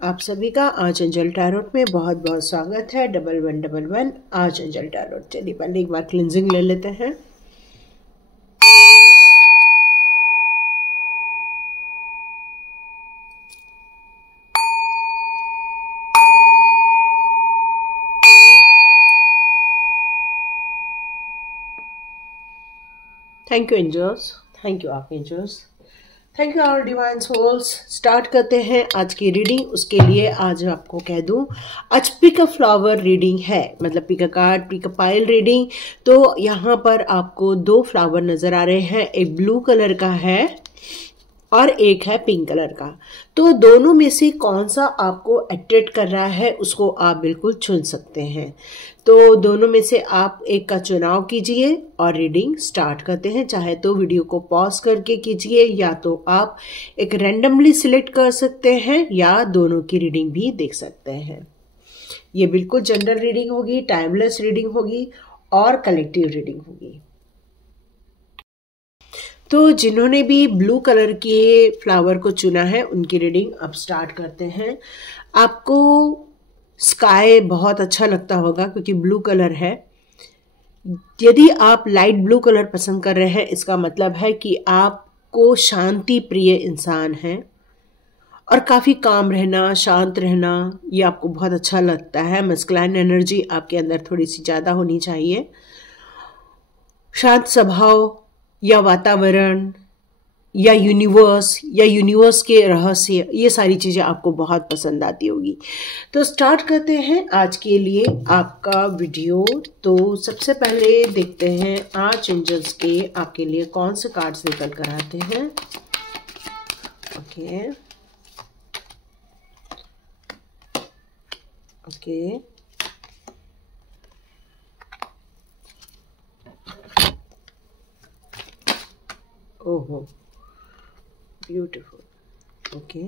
आप सभी का आज एंजल टैरोट में बहुत बहुत स्वागत है। 1111 आज एंजल टैरोट। चलिए पहले एक बार क्लिंजिंग ले लेते हैं। Thank you angels, thank you आप angels, thank you our divine souls. Start करते हैं आज की रीडिंग। उसके लिए आज आपको कह दूं, आज पिक अ फ्लावर रीडिंग है, मतलब pick a card, pick a pile reading. तो यहाँ पर आपको 2 फ्लावर नजर आ रहे हैं, एक ब्लू कलर का है और एक है पिंक कलर का। तो दोनों में से कौन सा आपको अट्रैक्ट कर रहा है उसको आप बिल्कुल चुन सकते हैं। तो दोनों में से आप एक का चुनाव कीजिए और रीडिंग स्टार्ट करते हैं। चाहे तो वीडियो को पॉज करके कीजिए या तो आप एक रैंडमली सिलेक्ट कर सकते हैं या दोनों की रीडिंग भी देख सकते हैं। ये बिल्कुल जनरल रीडिंग होगी, टाइमलेस रीडिंग होगी और कलेक्टिव रीडिंग होगी। तो जिन्होंने भी ब्लू कलर के फ्लावर को चुना है उनकी रीडिंग अब स्टार्ट करते हैं। आपको स्काई बहुत अच्छा लगता होगा क्योंकि ब्लू कलर है। यदि आप लाइट ब्लू कलर पसंद कर रहे हैं इसका मतलब है कि आपको शांति प्रिय इंसान हैं और काफ़ी काम रहना, शांत रहना ये आपको बहुत अच्छा लगता है। मस्कुलाइन एनर्जी आपके अंदर थोड़ी सी ज़्यादा होनी चाहिए। शांत स्वभाव या वातावरण या यूनिवर्स के रहस्य, ये सारी चीज़ें आपको बहुत पसंद आती होगी। तो स्टार्ट करते हैं आज के लिए आपका वीडियो। तो सबसे पहले देखते हैं आज एंजल्स के आपके लिए कौन से कार्ड्स निकल कर आते हैं। ओके ओके ओहो, ब्यूटीफुल। ओके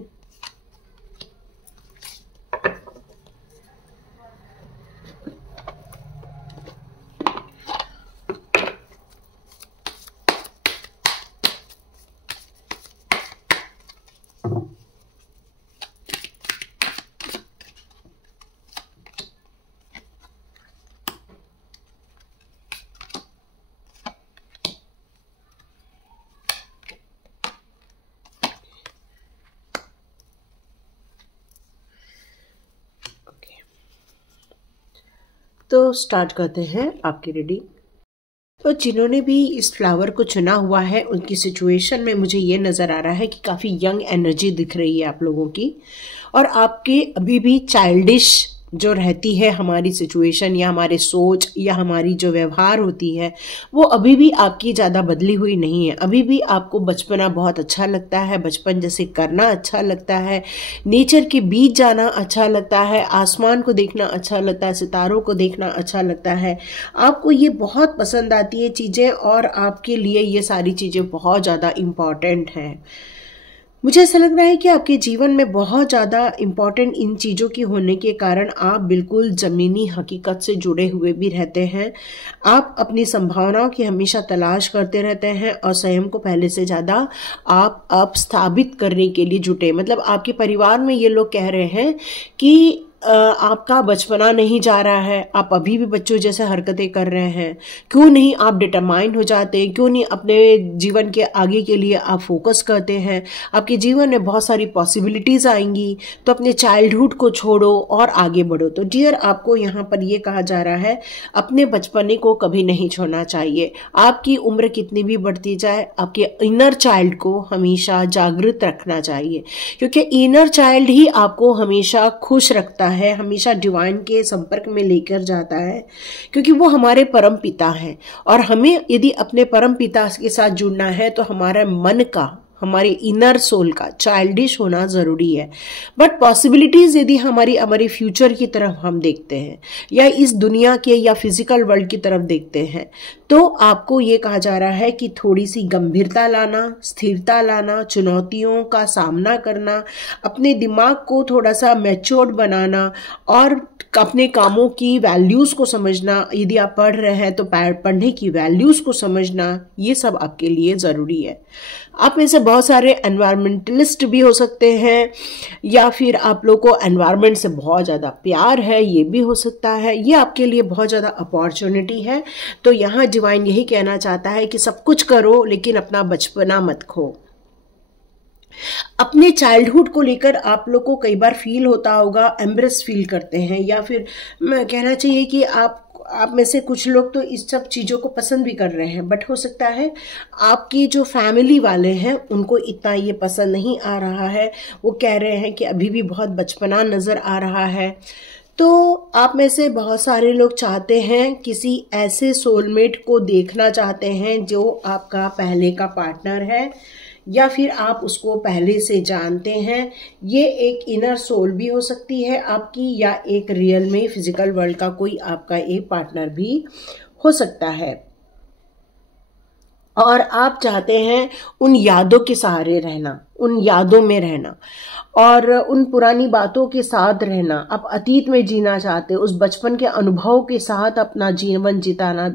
तो स्टार्ट करते हैं आपकी रीडिंग। तो जिन्होंने भी इस फ्लावर को चुना हुआ है उनकी सिचुएशन में मुझे ये नज़र आ रहा है कि काफ़ी यंग एनर्जी दिख रही है आप लोगों की, और आपके अभी भी चाइल्डिश जो रहती है हमारी सिचुएशन या हमारे सोच या हमारी जो व्यवहार होती है वो अभी भी आपकी ज़्यादा बदली हुई नहीं है। अभी भी आपको बचपना बहुत अच्छा लगता है, बचपन जैसे करना अच्छा लगता है, नेचर के बीच जाना अच्छा लगता है, आसमान को देखना अच्छा लगता है, सितारों को देखना अच्छा लगता है। आपको ये बहुत पसंद आती है चीज़ें और आपके लिए ये सारी चीज़ें बहुत ज़्यादा इम्पॉर्टेंट हैं। मुझे ऐसा लग रहा है कि आपके जीवन में बहुत ज़्यादा इम्पॉर्टेंट इन चीज़ों की होने के कारण आप बिल्कुल ज़मीनी हकीकत से जुड़े हुए भी रहते हैं। आप अपनी संभावनाओं की हमेशा तलाश करते रहते हैं और स्वयं को पहले से ज़्यादा आप स्थापित करने के लिए जुटे। मतलब आपके परिवार में ये लोग कह रहे हैं कि आपका बचपना नहीं जा रहा है, आप अभी भी बच्चों जैसे हरकतें कर रहे हैं। क्यों नहीं आप डिटरमाइंड हो जाते हैं, क्यों नहीं अपने जीवन के आगे के लिए आप फोकस करते हैं। आपके जीवन में बहुत सारी पॉसिबिलिटीज़ आएंगी, तो अपने चाइल्डहुड को छोड़ो और आगे बढ़ो। तो डियर, आपको यहाँ पर ये कहा जा रहा है अपने बचपने को कभी नहीं छोड़ना चाहिए। आपकी उम्र कितनी भी बढ़ती जाए, आपके इनर चाइल्ड को हमेशा जागृत रखना चाहिए, क्योंकि इनर चाइल्ड ही आपको हमेशा खुश रखता है, हमेशा डिवाइन के संपर्क में लेकर जाता है, क्योंकि वो हमारे परम पिता हैं। और हमें यदि अपने परम पिता के साथ जुड़ना है तो हमारा मन का, हमारे इनर सोल का चाइल्डिश होना ज़रूरी है। बट पॉसिबिलिटीज़ यदि हमारी फ्यूचर की तरफ हम देखते हैं या इस दुनिया के या फिजिकल वर्ल्ड की तरफ देखते हैं, तो आपको ये कहा जा रहा है कि थोड़ी सी गंभीरता लाना, स्थिरता लाना, चुनौतियों का सामना करना, अपने दिमाग को थोड़ा सा मैच्योर्ड बनाना और अपने कामों की वैल्यूज़ को समझना। यदि आप पढ़ रहे हैं तो पढ़ने की वैल्यूज़ को समझना, ये सब आपके लिए ज़रूरी है। आप में से बहुत सारे एनवायरमेंटलिस्ट भी हो सकते हैं, या फिर आप लोग को एनवायरमेंट से बहुत ज़्यादा प्यार है, ये भी हो सकता है। ये आपके लिए बहुत ज़्यादा अपॉर्चुनिटी है। तो यहाँ डिवाइन यही कहना चाहता है कि सब कुछ करो लेकिन अपना बचपना मत खो। अपने चाइल्डहुड को लेकर आप लोग को कई बार फील होता होगा, एम्ब्रेस फील करते हैं, या फिर मैं कहना चाहिए कि आप में से कुछ लोग तो इस सब चीज़ों को पसंद भी कर रहे हैं, बट हो सकता है आपकी जो फैमिली वाले हैं उनको इतना ये पसंद नहीं आ रहा है। वो कह रहे हैं कि अभी भी बहुत बचपना नज़र आ रहा है। तो आप में से बहुत सारे लोग चाहते हैं, किसी ऐसे सोलमेट को देखना चाहते हैं जो आपका पहले का पार्टनर है, या फिर आप उसको पहले से जानते हैं। ये एक इनर सोल भी हो सकती है आपकी, या एक रियल में फिजिकल वर्ल्ड का कोई आपका एक पार्टनर भी हो सकता है। और आप चाहते हैं उन यादों के सहारे रहना, उन यादों में रहना और उन पुरानी बातों के साथ रहना। आप अतीत में जीना चाहते हैं, उस बचपन के अनुभव के साथ अपना जीवन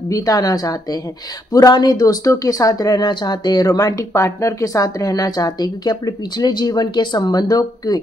बिताना चाहते हैं, पुराने दोस्तों के साथ रहना चाहते हैं, रोमांटिक पार्टनर के साथ रहना चाहते हैं, क्योंकि अपने पिछले जीवन के संबंधों के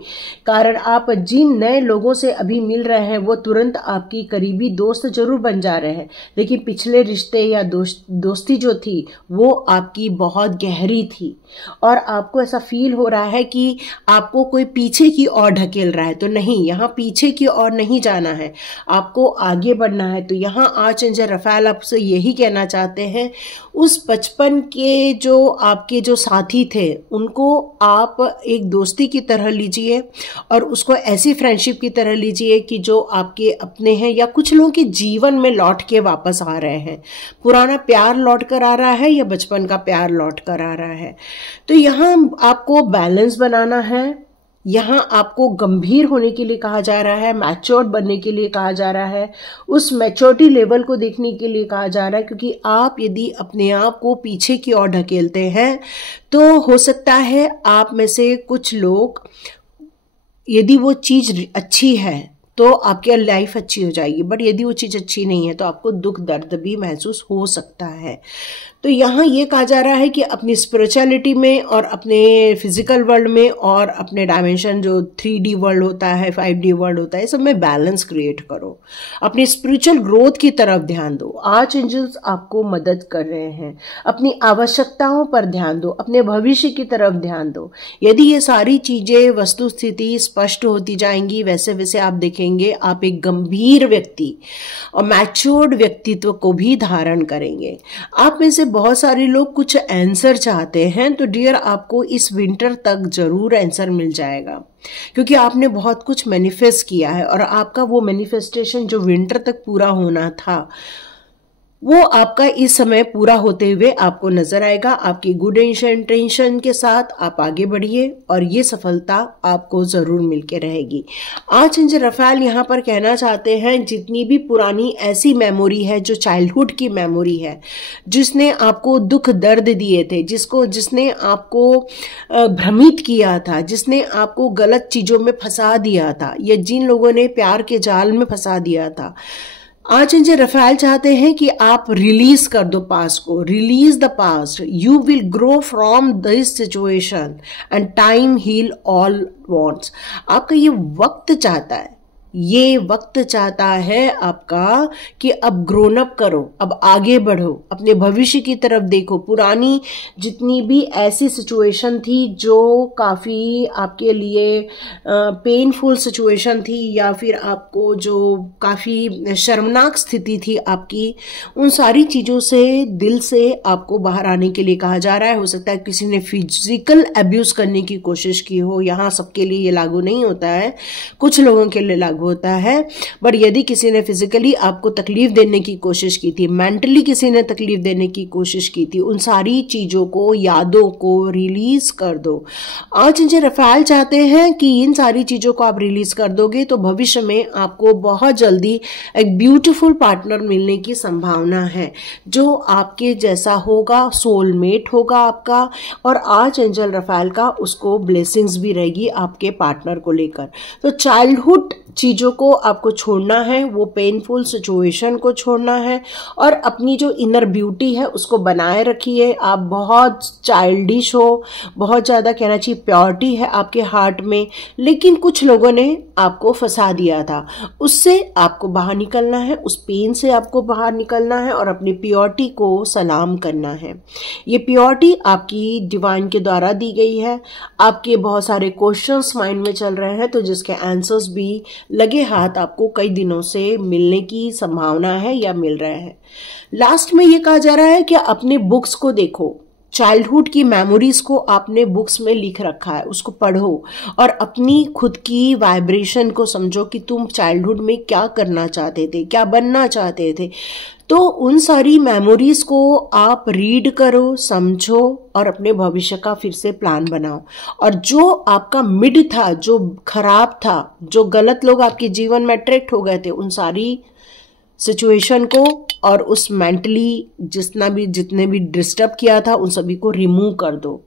कारण आप जिन नए लोगों से अभी मिल रहे हैं वो तुरंत आपकी करीबी दोस्त जरूर बन जा रहे हैं, लेकिन पिछले रिश्ते या दोस्ती जो थी वो आपकी बहुत गहरी थी और आपको ऐसा फील हो रहा है कि आपको कोई पीछे की ओर ढकेल रहा है। तो नहीं, यहाँ पीछे की ओर नहीं जाना है, आपको आगे बढ़ना है। तो यहाँ आर्चएंजल रफाएल आपसे यही कहना चाहते हैं, उस बचपन के जो आपके जो साथी थे उनको आप एक दोस्ती की तरह लीजिए और उसको ऐसी फ्रेंडशिप की तरह लीजिए कि जो आपके अपने हैं, या कुछ लोगों के जीवन में लौट के वापस आ रहे हैं। पुराना प्यार लौट कर आ रहा है या बचपन का प्यार लौट कर आ रहा है। तो यहाँ आपको बैलेंस बनाना है, यहाँ आपको गंभीर होने के लिए कहा जा रहा है, मैच्योर्ड बनने के लिए कहा जा रहा है, उस मैच्योरिटी लेवल को देखने के लिए कहा जा रहा है। क्योंकि आप यदि अपने आप को पीछे की ओर ढकेलते हैं तो हो सकता है आप में से कुछ लोग, यदि वो चीज़ अच्छी है तो आपकी लाइफ अच्छी हो जाएगी, बट यदि वो चीज़ अच्छी नहीं है तो आपको दुख दर्द भी महसूस हो सकता है। तो यहाँ ये कहा जा रहा है कि अपनी स्पिरिचुअलिटी में और अपने फिजिकल वर्ल्ड में और अपने डायमेंशन जो 3D वर्ल्ड होता है, 5D वर्ल्ड होता है, सब में बैलेंस क्रिएट करो, अपनी स्पिरिचुअल ग्रोथ की तरफ ध्यान दो। आर्च एंजल्स आपको मदद कर रहे हैं, अपनी आवश्यकताओं पर ध्यान दो, अपने भविष्य की तरफ ध्यान दो। यदि ये सारी चीज़ें वस्तु स्थिति स्पष्ट होती जाएंगी, वैसे वैसे आप देखेंगे आप एक गंभीर व्यक्ति और मैच्योर्ड व्यक्तित्व को भी धारण करेंगे। आप में से बहुत सारे लोग कुछ आंसर चाहते हैं, तो डियर आपको इस विंटर तक जरूर आंसर मिल जाएगा, क्योंकि आपने बहुत कुछ मैनिफेस्ट किया है और आपका वो मैनिफेस्टेशन जो विंटर तक पूरा होना था वो आपका इस समय पूरा होते हुए आपको नजर आएगा। आपकी गुड इंटेंशन के साथ आप आगे बढ़िए और ये सफलता आपको जरूर मिलके रहेगी। आर्चएंजल रफाएल यहाँ पर कहना चाहते हैं, जितनी भी पुरानी ऐसी मेमोरी है जो चाइल्डहुड की मेमोरी है, जिसने आपको दुख दर्द दिए थे, जिसने आपको भ्रमित किया था, जिसने आपको गलत चीजों में फंसा दिया था, या जिन लोगों ने प्यार के जाल में फंसा दिया था, आर्चएंजल रफाएल चाहते हैं कि आप रिलीज कर दो पास्ट को। Release the past, you will grow from this situation and time heal all wounds. आपका ये वक्त चाहता है, ये वक्त चाहता है आपका कि अब ग्रोन अप करो, अब आगे बढ़ो, अपने भविष्य की तरफ देखो। पुरानी जितनी भी ऐसी सिचुएशन थी जो काफ़ी आपके लिए पेनफुल सिचुएशन थी, या फिर आपको जो काफ़ी शर्मनाक स्थिति थी आपकी, उन सारी चीज़ों से दिल से आपको बाहर आने के लिए कहा जा रहा है। हो सकता है किसी ने फिजिकल अब्यूज़ करने की कोशिश की हो, यहाँ सबके लिए ये लागू नहीं होता है, कुछ लोगों के लिए लागू होता है। बट यदि किसी ने फिजिकली आपको तकलीफ देने की कोशिश की थी, मेंटली किसी ने तकलीफ देने की कोशिश की थी, उन सारी चीजों को, यादों को रिलीज कर दो। आर्चएंजल रफाएल चाहते हैं कि इन सारी चीजों को आप रिलीज कर दोगे तो भविष्य में आपको बहुत जल्दी एक ब्यूटीफुल पार्टनर मिलने की संभावना है, जो आपके जैसा होगा, सोलमेट होगा आपका, और आर्चएंजल रफाएल का उसको ब्लेसिंग्स भी रहेगी आपके पार्टनर को लेकर। तो चाइल्डहुड चीज़ों को आपको छोड़ना है, वो पेनफुल सिचुएशन को छोड़ना है और अपनी जो इनर ब्यूटी है उसको बनाए रखिए। आप बहुत चाइल्डिश हो, बहुत ज़्यादा कहना चाहिए प्योरिटी है आपके हार्ट में, लेकिन कुछ लोगों ने आपको फंसा दिया था, उससे आपको बाहर निकलना है, उस पेन से आपको बाहर निकलना है और अपनी प्योरिटी को सलाम करना है। ये प्योरिटी आपकी डिवाइन के द्वारा दी गई है। आपके बहुत सारे क्वेश्चंस माइंड में चल रहे हैं, तो जिसके आंसर्स भी लगे हाथ आपको कई दिनों से मिलने की संभावना है या मिल रहे हैं। लास्ट में ये कहा जा रहा है कि अपने बुक्स को देखो, चाइल्डहुड की मेमोरीज को आपने बुक्स में लिख रखा है, उसको पढ़ो और अपनी खुद की वाइब्रेशन को समझो कि तुम चाइल्डहुड में क्या करना चाहते थे, क्या बनना चाहते थे। तो उन सारी मेमोरीज को आप रीड करो, समझो और अपने भविष्य का फिर से प्लान बनाओ। और जो आपका मिड था, जो खराब था, जो गलत लोग आपके जीवन में अट्रैक्ट हो गए थे, उन सारी सिचुएशन को और उस मेंटली जितने भी डिस्टर्ब किया था उन सभी को रिमूव कर दो।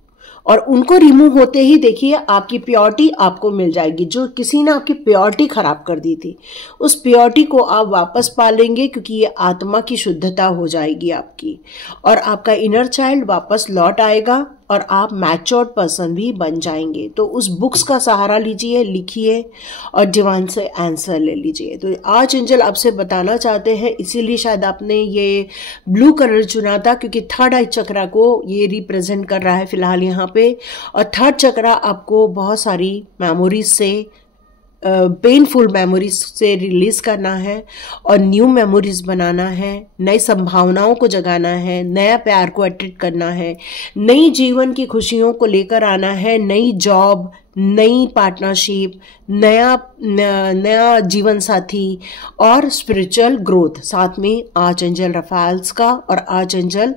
और उनको रिमूव होते ही देखिए आपकी प्योरिटी आपको मिल जाएगी। जो किसी ने आपकी प्योरिटी खराब कर दी थी, उस प्योरिटी को आप वापस पा लेंगे, क्योंकि ये आत्मा की शुद्धता हो जाएगी आपकी और आपका इनर चाइल्ड वापस लौट आएगा और आप मैच्योर्ड पर्सन भी बन जाएंगे। तो उस बुक्स का सहारा लीजिए, लिखिए और डिवाइन से आंसर ले लीजिए। तो आज एंजल आपसे बताना चाहते हैं, इसीलिए शायद आपने ये ब्लू कलर चुना था, क्योंकि थर्ड आई चक्रा को ये रिप्रेजेंट कर रहा है फिलहाल यहाँ पे। और थर्ड चक्रा आपको बहुत सारी मेमोरीज से, पेनफुल मेमोरीज से रिलीज करना है और न्यू मेमोरीज बनाना है, नई संभावनाओं को जगाना है, नया प्यार को अट्रैक्ट करना है, नई जीवन की खुशियों को लेकर आना है, नई जॉब, नई पार्टनरशिप, नया जीवन साथी और स्पिरिचुअल ग्रोथ। साथ में आर्च एंजल रफाल्स का और आर्च एंजल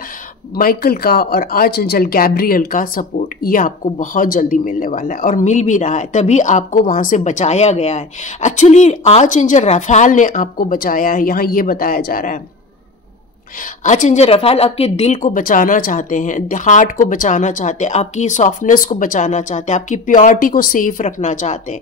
माइकल का और आर्च एंजल गैब्रियल का सपोर्ट, ये आपको बहुत जल्दी मिलने वाला है और मिल भी रहा है, तभी आपको वहां से बचाया गया है। एक्चुअली आर्च एंजल रफाल ने आपको बचाया है, यहाँ ये बताया जा रहा है। आर्च एंजल रफाल आपके दिल को बचाना चाहते हैं, हार्ट को बचाना चाहते हैं, आपकी सॉफ्टनेस को बचाना चाहते हैं, आपकी प्योरिटी को सेफ रखना चाहते हैं,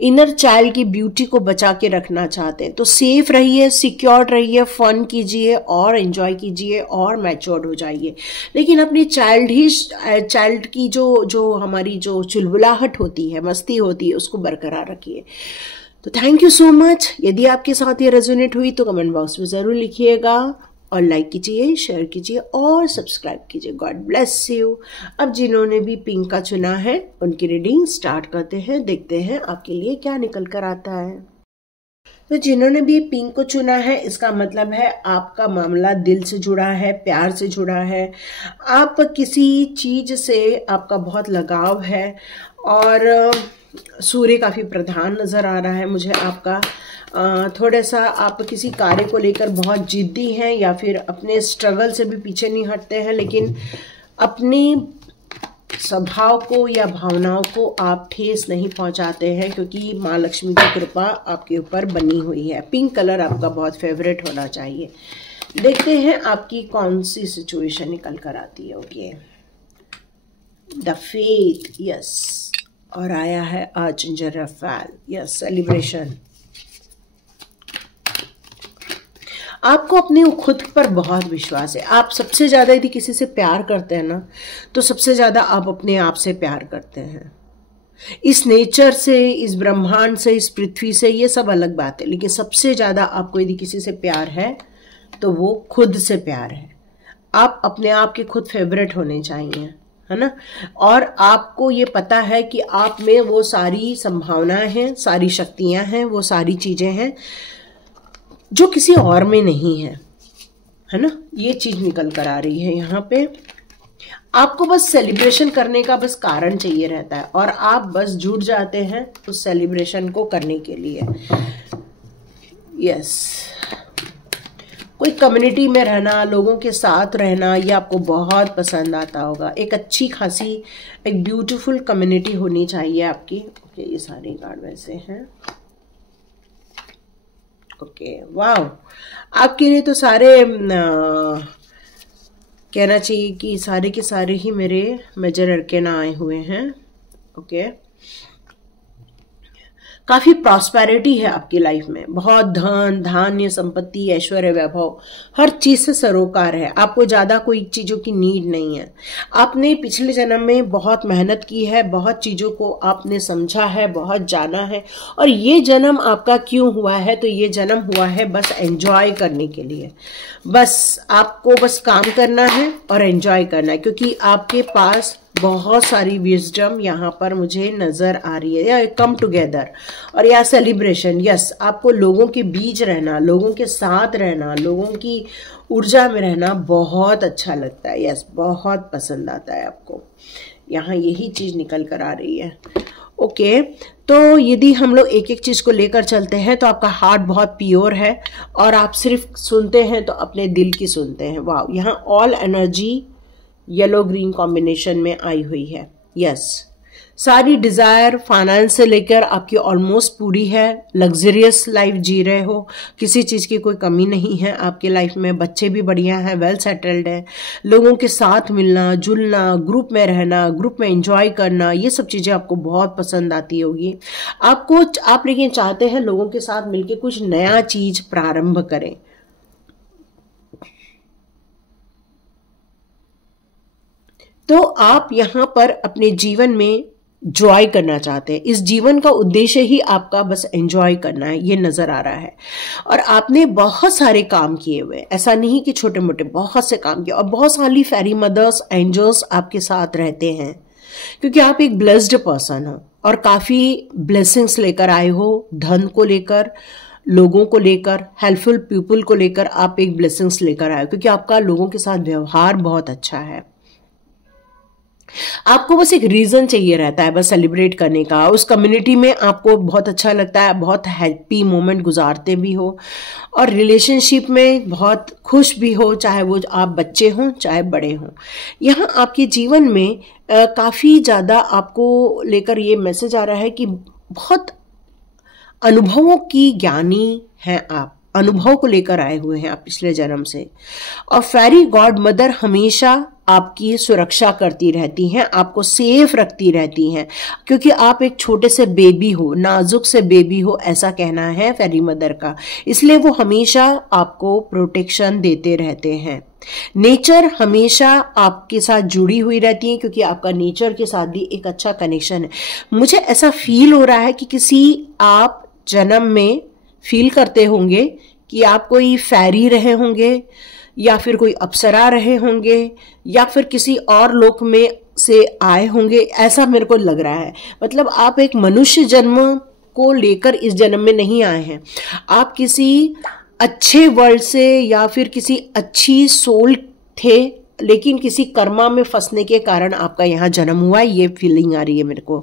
इनर चाइल्ड की ब्यूटी को बचा के रखना चाहते हैं। तो सेफ रहिए, सिक्योर रहिए, फन कीजिए और एंजॉय कीजिए और मैच्योर्ड हो जाइए। लेकिन अपनी चाइल्ड की जो हमारी जो चुलबुलाहट होती है, मस्ती होती है, उसको बरकरार रखिए। तो थैंक यू सो मच। यदि आपके साथ ये रेजोनेट हुई तो कमेंट बॉक्स में जरूर लिखिएगा और लाइक कीजिए, शेयर कीजिए और सब्सक्राइब कीजिए। God bless you. अब जिन्होंने भी पिंक का चुना है उनकी रीडिंग स्टार्ट करते हैं, देखते हैं आपके लिए क्या निकल कर आता है। तो जिन्होंने भी पिंक को चुना है, इसका मतलब है आपका मामला दिल से जुड़ा है, प्यार से जुड़ा है, आप किसी चीज से आपका बहुत लगाव है और सूर्य काफी प्रधान नजर आ रहा है मुझे आपका। थोड़ा सा आप किसी कार्य को लेकर बहुत जिद्दी हैं या फिर अपने स्ट्रगल से भी पीछे नहीं हटते हैं, लेकिन अपनी स्वभाव को या भावनाओं को आप ठेस नहीं पहुंचाते हैं, क्योंकि माँ लक्ष्मी की कृपा आपके ऊपर बनी हुई है। पिंक कलर आपका बहुत फेवरेट होना चाहिए। देखते हैं आपकी कौन सी सिचुएशन निकल कर आती है। ओके, द फेथ, यस, और आया है arch angel Rafale, yes, celebration. आपको अपने खुद पर बहुत विश्वास है। आप सबसे ज़्यादा यदि किसी से प्यार करते हैं ना, तो सबसे ज़्यादा आप अपने आप से प्यार करते हैं। इस नेचर से, इस ब्रह्मांड से, इस पृथ्वी से, ये सब अलग बात है, लेकिन सबसे ज़्यादा आपको यदि किसी से प्यार है तो वो खुद से प्यार है। आप अपने आप के खुद फेवरेट होने चाहिए, है ना। और आपको ये पता है कि आप में वो सारी संभावनाएं हैं, सारी शक्तियां हैं, वो सारी चीज़ें हैं जो किसी और में नहीं है ना। ये चीज निकल कर आ रही है यहाँ पे। आपको बस सेलिब्रेशन करने का बस कारण चाहिए रहता है और आप बस जुट जाते हैं उस सेलिब्रेशन को करने के लिए। यस, कोई कम्युनिटी में रहना, लोगों के साथ रहना, ये आपको बहुत पसंद आता होगा। एक अच्छी खासी, एक ब्यूटीफुल कम्युनिटी होनी चाहिए आपकी। ओके, ये सारे कार्ड वैसे हैं। ओके, वाह, आपके लिए तो सारे कहना चाहिए कि सारे के सारे ही मेरे मेजर अरकेना आए हुए हैं। ओके, काफी प्रॉस्पेरिटी है आपकी लाइफ में, बहुत धन धान्य संपत्ति ऐश्वर्य वैभव हर चीज से सरोकार है। आपको ज्यादा कोई चीजों की नीड नहीं है। आपने पिछले जन्म में बहुत मेहनत की है, बहुत चीजों को आपने समझा है, बहुत जाना है, और ये जन्म आपका क्यों हुआ है? तो ये जन्म हुआ है बस एंजॉय करने के लिए। बस आपको बस काम करना है और एंजॉय करना है, क्योंकि आपके पास बहुत सारी विजडम यहाँ पर मुझे नजर आ रही है, या कम टुगेदर और या सेलिब्रेशन। यस, आपको लोगों के बीच रहना, लोगों के साथ रहना, लोगों की ऊर्जा में रहना बहुत अच्छा लगता है। यस, बहुत पसंद आता है आपको। यहाँ यही चीज निकल कर आ रही है। ओके, तो यदि हम लोग एक एक चीज को लेकर चलते हैं तो आपका हार्ट बहुत प्योर है और आप सिर्फ सुनते हैं तो अपने दिल की सुनते हैं। वाह, यहाँ all energy yellow green combination में आई हुई है। यस, सारी डिजायर फाइनेंस से लेकर आपकी ऑलमोस्ट पूरी है। लग्जरियस लाइफ जी रहे हो, किसी चीज की कोई कमी नहीं है आपके लाइफ में। बच्चे भी बढ़िया हैं, वेल सेटल्ड है। लोगों के साथ मिलना जुलना, ग्रुप में रहना, ग्रुप में एंजॉय करना, ये सब चीजें आपको बहुत पसंद आती होगी। आप लेकिन चाहते हैं लोगों के साथ मिलकर कुछ नया चीज प्रारंभ करें। तो आप यहाँ पर अपने जीवन में जॉय करना चाहते हैं। इस जीवन का उद्देश्य ही आपका बस एंजॉय करना है, ये नजर आ रहा है। और आपने बहुत सारे काम किए हुए, ऐसा नहीं कि छोटे मोटे, बहुत से काम किए। और बहुत सारी फेरी मदर्स, एंजल्स आपके साथ रहते हैं, क्योंकि आप एक ब्लेस्ड पर्सन हो और काफी ब्लेसिंग्स लेकर आए हो। धन को लेकर, लोगों को लेकर, हेल्पफुल पीपल को लेकर आप एक ब्लेसिंग्स लेकर आए हो, क्योंकि आपका लोगों के साथ व्यवहार बहुत अच्छा है। आपको बस एक रीजन चाहिए रहता है बस सेलिब्रेट करने का। उस कम्युनिटी में आपको बहुत अच्छा लगता है, बहुत हैप्पी मोमेंट गुजारते भी हो, और रिलेशनशिप में बहुत खुश भी हो, चाहे वो आप बच्चे हों चाहे बड़े हों। यहाँ आपके जीवन में काफी ज्यादा आपको लेकर ये मैसेज आ रहा है कि बहुत अनुभवों की ज्ञानी हैं आप, अनुभव को लेकर आए हुए हैं आप पिछले जन्म से। और फेरी गॉड मदर हमेशा आपकी सुरक्षा करती रहती हैं, आपको सेफ रखती रहती हैं, क्योंकि आप एक छोटे से बेबी हो, नाजुक से बेबी हो, ऐसा कहना है फेरी मदर का। इसलिए वो हमेशा आपको प्रोटेक्शन देते रहते हैं। नेचर हमेशा आपके साथ जुड़ी हुई रहती है, क्योंकि आपका नेचर के साथ भी एक अच्छा कनेक्शन है। मुझे ऐसा फील हो रहा है कि किसी आप जन्म में फील करते होंगे कि आप कोई फेरी रहे होंगे, या फिर कोई अप्सरा रहे होंगे, या फिर किसी और लोक में से आए होंगे, ऐसा मेरे को लग रहा है। मतलब आप एक मनुष्य जन्म को लेकर इस जन्म में नहीं आए हैं, आप किसी अच्छे वर्ल्ड से या फिर किसी अच्छी सोल थे, लेकिन किसी कर्मा में फंसने के कारण आपका यहाँ जन्म हुआ है। ये फीलिंग आ रही है मेरे को।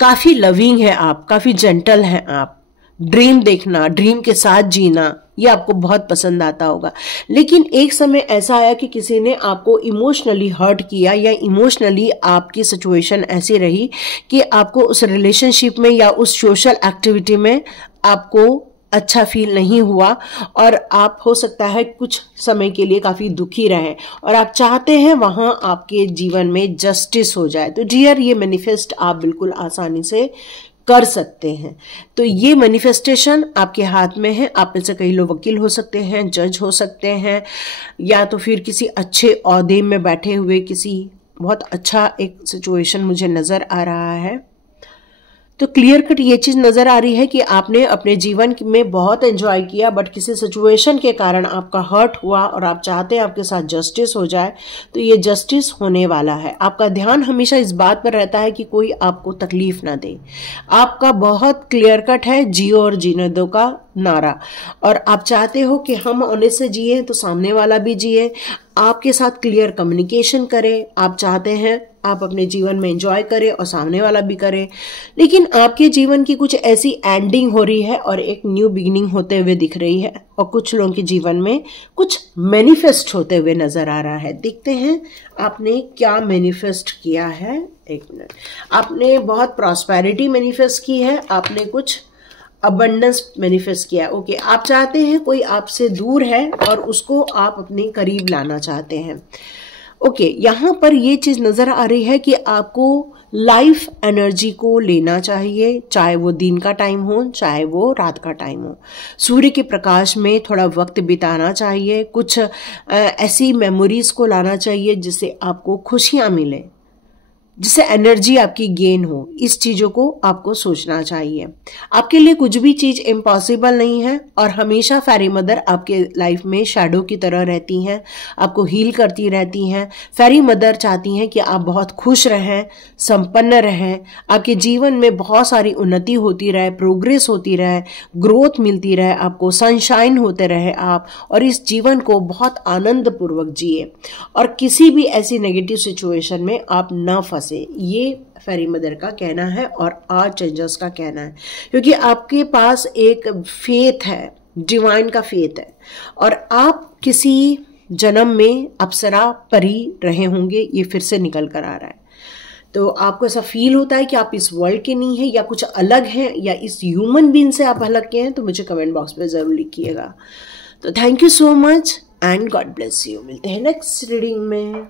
काफी लविंग है आप, काफी जेंटल है आप। ड्रीम देखना, ड्रीम के साथ जीना, ये आपको बहुत पसंद आता होगा। लेकिन एक समय ऐसा आया कि किसी ने आपको इमोशनली हर्ट किया, या इमोशनली आपकी सिचुएशन ऐसी रही कि आपको उस रिलेशनशिप में या उस सोशल एक्टिविटी में आपको अच्छा फील नहीं हुआ, और आप हो सकता है कुछ समय के लिए काफी दुखी रहे, और आप चाहते हैं वहां आपके जीवन में जस्टिस हो जाए। तो डियर, ये मैनिफेस्ट आप बिल्कुल आसानी से कर सकते हैं। तो ये मैनिफेस्टेशन आपके हाथ में है। आप में से कई लोग वकील हो सकते हैं, जज हो सकते हैं, या तो फिर किसी अच्छे ओहदे में बैठे हुए किसी बहुत अच्छा एक सिचुएशन मुझे नजर आ रहा है। तो क्लियर कट ये चीज नजर आ रही है कि आपने अपने जीवन में बहुत एंजॉय किया, बट किसी सिचुएशन के कारण आपका हर्ट हुआ और आप चाहते हैं आपके साथ जस्टिस हो जाए। तो ये जस्टिस होने वाला है। आपका ध्यान हमेशा इस बात पर रहता है कि कोई आपको तकलीफ ना दे। आपका बहुत क्लियर कट है जियो और जीने दो का नारा, और आप चाहते हो कि हम होने से जिए तो सामने वाला भी जिए, आपके साथ क्लियर कम्युनिकेशन करे। आप चाहते हैं आप अपने जीवन में एंजॉय करें और सामने वाला भी करे। लेकिन आपके जीवन की कुछ ऐसी एंडिंग हो रही है और एक न्यू बिगिनिंग होते हुए दिख रही है, और कुछ लोगों के जीवन में कुछ मैनिफेस्ट होते हुए नजर आ रहा है। देखते हैं आपने क्या मैनिफेस्ट किया है। एक मिनट, आपने बहुत प्रॉस्पेरिटी मैनिफेस्ट की है, आपने कुछ अबंडेंस मैनिफेस्ट किया। ओके, आप चाहते हैं कोई आपसे दूर है और उसको आप अपने करीब लाना चाहते हैं। ओके, यहाँ पर ये चीज नजर आ रही है कि आपको लाइफ एनर्जी को लेना चाहिए, चाहे वो दिन का टाइम हो चाहे वो रात का टाइम हो। सूर्य के प्रकाश में थोड़ा वक्त बिताना चाहिए, कुछ ऐसी मेमोरीज को लाना चाहिए जिससे आपको खुशियां मिले, जिससे एनर्जी आपकी गेन हो। इस चीज़ों को आपको सोचना चाहिए। आपके लिए कुछ भी चीज़ इम्पॉसिबल नहीं है और हमेशा फेरी मदर आपके लाइफ में शैडो की तरह रहती हैं, आपको हील करती रहती हैं। फेरी मदर चाहती हैं कि आप बहुत खुश रहें, संपन्न रहें, आपके जीवन में बहुत सारी उन्नति होती रहे, प्रोग्रेस होती रहे, ग्रोथ मिलती रहे, आपको सनशाइन होते रहे आप, और इस जीवन को बहुत आनंद पूर्वक जिए और किसी भी ऐसी नेगेटिव सिचुएशन में आप न फंसे। ये फेरी मदर का कहना है और आर्ट चेंजर्स का कहना है, क्योंकि आपके पास एक फेथ है, डिवाइन का फेथ है, और आप किसी जन्म में अप्सरा परी रहे होंगे, ये फिर से निकल कर आ रहा है। तो आपको ऐसा फील होता है कि आप इस वर्ल्ड के नहीं हैं या कुछ अलग हैं, या इस ह्यूमन बीइंग से आप अलग के हैं, तो मुझे कमेंट बॉक्स में ज़रूर लिखिएगा। तो thank you so much and God bless you. मिलते हैं नेक्स्ट रीडिंग में।